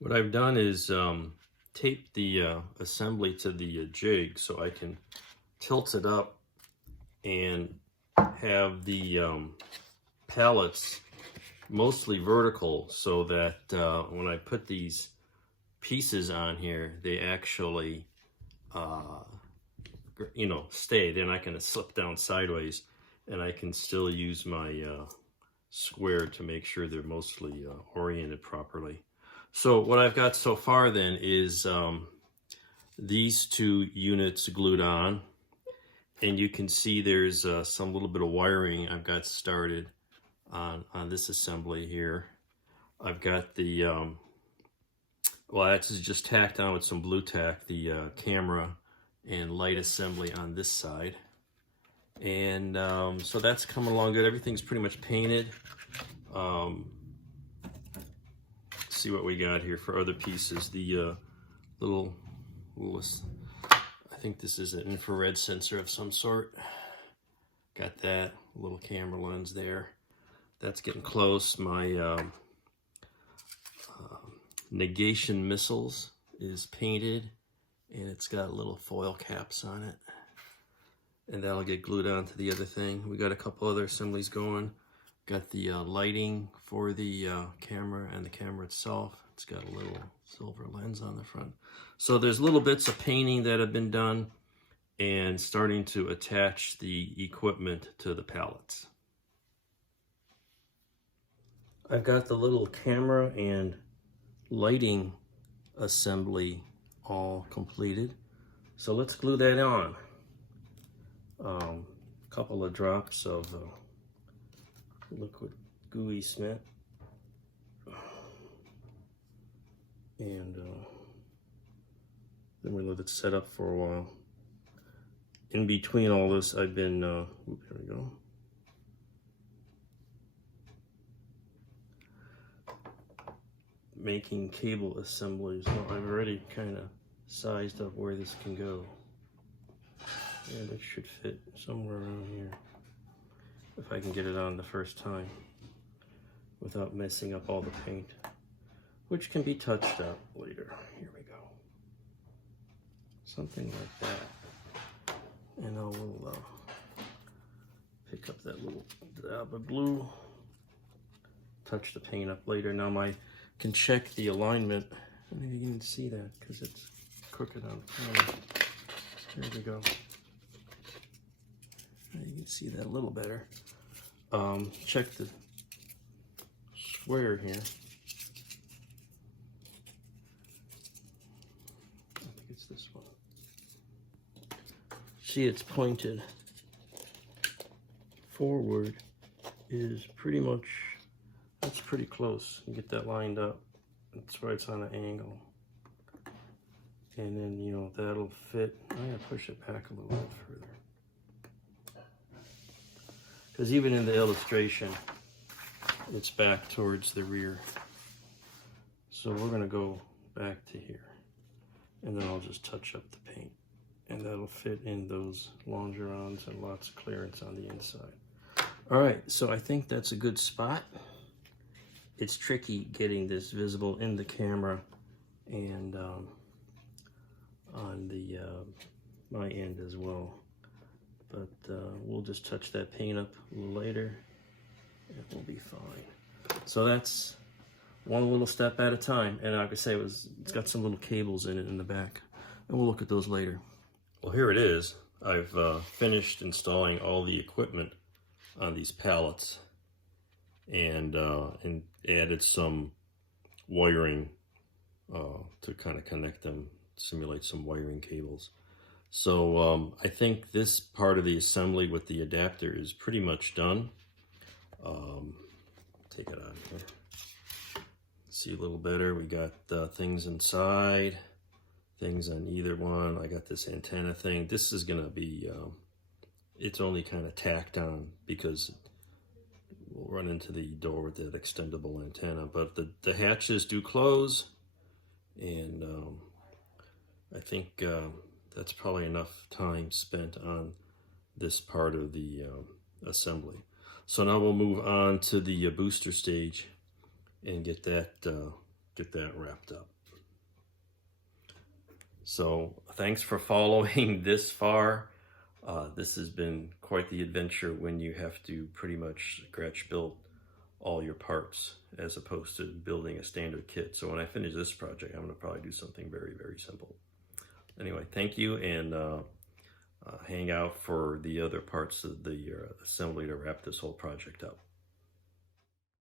What I've done is tape the assembly to the jig so I can tilt it up and have the pallets mostly vertical so that when I put these pieces on here, they actually stay. They're not going to slip down sideways, and I can still use my square to make sure they're mostly oriented properly. So what I've got so far then is these two units glued on, and you can see there's some little bit of wiring I've got started on this assembly here. I've got the well, that's just tacked on with some blue tack, the camera and light assembly on this side. And so that's coming along good. Everything's pretty much painted. See what we got here for other pieces. The little, I think this is an infrared sensor of some sort. Got that little camera lens there. That's getting close. My negation missiles is painted, and it's got little foil caps on it, and that'll get glued onto the other thing. We got a couple other assemblies going. Got the lighting for the camera and the camera itself. It's got a little silver lens on the front. So there's little bits of painting that have been done and starting to attach the equipment to the pallets. I've got the little camera and lighting assembly all completed. So let's glue that on. A couple of drops of liquid gooey cement, and then we let it set up for a while. In between all this, I've been there we go, making cable assemblies. Well, I've already kind of sized up where this can go, and it should fit somewhere around here if I can get it on the first time without messing up all the paint, which can be touched up later. Here we go. Something like that. And I will pick up that little dab of glue, touch the paint up later. Now I can check the alignment. I don't know if you can see that because it's crooked on the camera. There we go. You can see that a little better. Check the square here. I think it's this one. See, it's pointed forward is pretty much, that's pretty close. You get that lined up. That's why it's on an angle. And then, that'll fit. I'm going to push it back a little bit further. Because even in the illustration, it's back towards the rear. So we're going to go back to here. And then I'll just touch up the paint. And that'll fit in those longerons and lots of clearance on the inside. All right, so I think that's a good spot. It's tricky getting this visible in the camera and on the my end as well. But we'll just touch that paint up a little later and we'll be fine. So that's one little step at a time. And like I say, it's got some little cables in it in the back. And we'll look at those later. Well, here it is. I've finished installing all the equipment on these pallets and added some wiring to kind of connect them, simulate some wiring cables. So I think this part of the assembly with the adapter is pretty much done. Take it out of here. See a little better. We got things inside, things on either one. I got this antenna thing. This is gonna be, it's only kind of tacked on because we'll run into the door with that extendable antenna. But the hatches do close, and I think that's probably enough time spent on this part of the assembly. So now we'll move on to the booster stage and get that get that wrapped up. So thanks for following this far. This has been quite the adventure when you have to pretty much scratch build all your parts as opposed to building a standard kit. So when I finish this project, I'm going to probably do something very, very simple. Anyway, thank you, and hang out for the other parts of the assembly to wrap this whole project up.